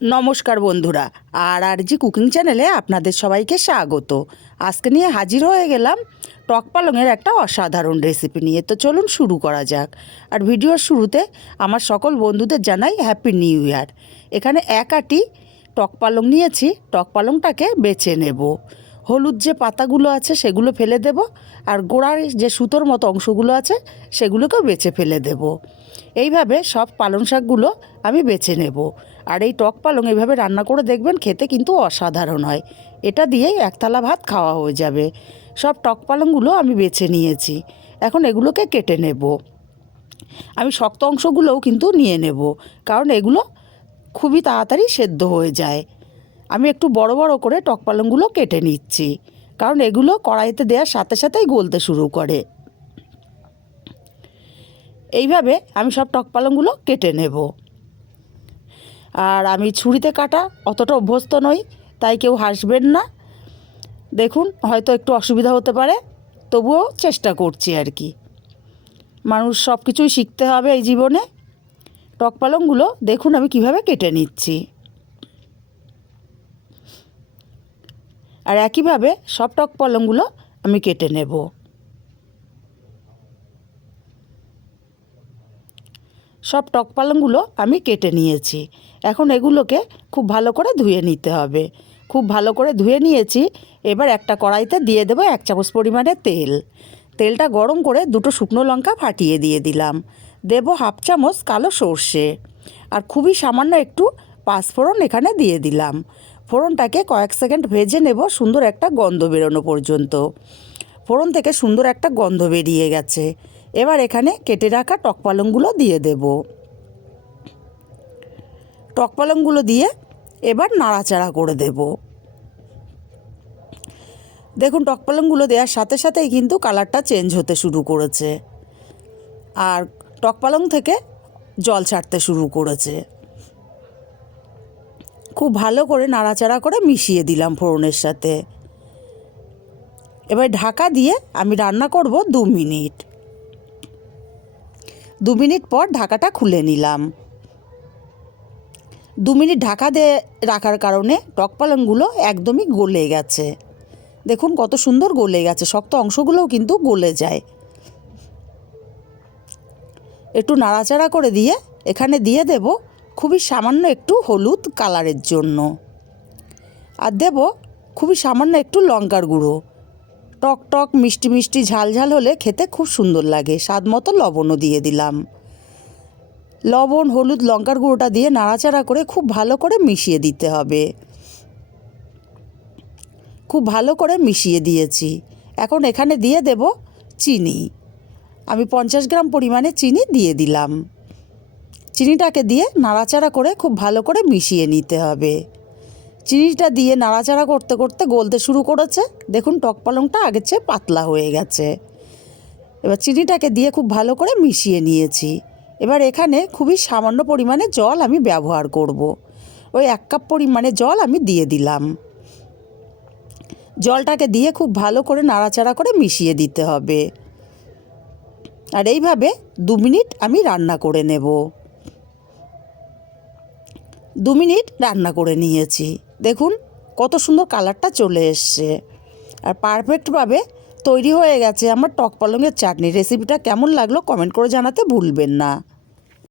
নমস্কার বন্ধুরা, আর আর জি কুকিং চ্যানেলে আপনাদের সবাইকে স্বাগত। আজকে নিয়ে হাজির হয়ে গেলাম টক পালংয়ের একটা অসাধারণ রেসিপি নিয়ে। তো চলুন শুরু করা যাক। আর ভিডিওর শুরুতে আমার সকল বন্ধুদের জানাই হ্যাপি নিউ ইয়ার এখানে এক আটি টক পালং নিয়েছি, টক পালংটাকে বেছে নেব। হলুদ যে পাতাগুলো আছে সেগুলো ফেলে দেব, আর গোড়ার যে সুতোর মতো অংশগুলো আছে সেগুলোকেও বেছে ফেলে দেব। এইভাবে সব পালং শাকগুলো আমি বেছে নেব। আর এই টক পালং এইভাবে রান্না করে দেখবেন খেতে কিন্তু অসাধারণ হয়। এটা দিয়েই একতলা ভাত খাওয়া হয়ে যাবে। সব টক পালংগুলো আমি বেছে নিয়েছি। এখন এগুলোকে কেটে নেব। আমি শক্ত অংশগুলোও কিন্তু নিয়ে নেব, কারণ এগুলো খুবই তাড়াতাড়ি সেদ্ধ হয়ে যায়। আমি একটু বড় বড় করে টক পালংগুলো কেটে নিচ্ছি, কারণ এগুলো কড়াইতে দেওয়ার সাথে সাথেই গলতে শুরু করে। এইভাবে আমি সব টক পালংগুলো কেটে নেব। আর আমি ছুরিতে কাটা, অতটা অভ্যস্ত নই, তাই কেউ হাসবেন না। দেখুন, হয়তো একটু অসুবিধা হতে পারে, তবুও চেষ্টা করছি আর কি। মানুষ সব কিছুই শিখতে হবে এই জীবনে। টক পালংগুলো দেখুন আমি কীভাবে কেটে নিচ্ছি। আর একইভাবে সব টক পালংগুলো আমি কেটে নেব। সব টক পালংগুলো আমি কেটে নিয়েছি। এখন এগুলোকে খুব ভালো করে ধুয়ে নিতে হবে। খুব ভালো করে ধুয়ে নিয়েছি। এবার একটা কড়াইতে দিয়ে দেবো এক চামচ পরিমাণে তেল। তেলটা গরম করে দুটো শুকনো লঙ্কা ফাটিয়ে দিয়ে দিলাম। দেবো হাফ চামচ কালো সর্ষে। আর খুবই সামান্য একটু পাঁচফোড়ন এখানে দিয়ে দিলাম। ফোড়নটাকে কয়েক সেকেন্ড ভেজে নেব সুন্দর একটা গন্ধ বেরোনো পর্যন্ত। ফোড়ন থেকে সুন্দর একটা গন্ধ বেরিয়ে গেছে। এবার এখানে কেটে রাখা টক পালংগুলো দিয়ে দেব। টক পালংগুলো দিয়ে এবার নাড়াচাড়া করে দেব। দেখুন, টক পালংগুলো দেওয়ার সাথে সাথেই কিন্তু কালারটা চেঞ্জ হতে শুরু করেছে। আর টক পালং থেকে জল ছাড়তে শুরু করেছে। খুব ভালো করে নাড়াচাড়া করে মিশিয়ে দিলাম ফোড়নের সাথে। এবার ঢাকা দিয়ে আমি রান্না করব দু মিনিট। দু মিনিট পর ঢাকাটা খুলে নিলাম। দু মিনিট ঢাকা দিয়ে রাখার কারণে টক পালংগুলো একদমই গলে গেছে। দেখুন কত সুন্দর গলে গেছে, শক্ত অংশগুলোও কিন্তু গলে যায়। একটু নাড়াচাড়া করে দিয়ে এখানে দিয়ে দেব খুবই সামান্য একটু হলুদ কালারের জন্য। আর দেব খুবই সামান্য একটু লঙ্কার গুঁড়ো। টক টক মিষ্টি মিষ্টি ঝাল ঝাল হলে খেতে খুব সুন্দর লাগে। স্বাদ মতো লবণও দিয়ে দিলাম। লবণ, হলুদ, লঙ্কার গুঁড়োটা দিয়ে নাড়াচাড়া করে খুব ভালো করে মিশিয়ে দিতে হবে। খুব ভালো করে মিশিয়ে দিয়েছি। এখন এখানে দিয়ে দেব চিনি। আমি পঞ্চাশ গ্রাম পরিমাণে চিনি দিয়ে দিলাম। চিনিটাকে দিয়ে নাড়াচাড়া করে খুব ভালো করে মিশিয়ে নিতে হবে। চিনিটা দিয়ে নাড়াচাড়া করতে করতে গলতে শুরু করেছে। দেখুন, টক পালংটা আগের চেয়ে পাতলা হয়ে গেছে। এবার চিনিটাকে দিয়ে খুব ভালো করে মিশিয়ে নিয়েছি। এবার এখানে খুবই সামান্য পরিমাণে জল আমি ব্যবহার করব। ওই এক কাপ পরিমাণে জল আমি দিয়ে দিলাম। জলটাকে দিয়ে খুব ভালো করে নাড়াচাড়া করে মিশিয়ে দিতে হবে। আর এইভাবে দু মিনিট আমি রান্না করে নেব। দু মিনিট রান্না করে নিয়েছি। দেখুন, কত সুন্দর কালারটা চলে এসছে। আর পারফেক্টভাবে তৈরি হয়ে গেছে আমার টক পালংয়ের চাটনি। রেসিপিটা কেমন লাগল কমেন্ট করে জানাতে ভুলবেন না।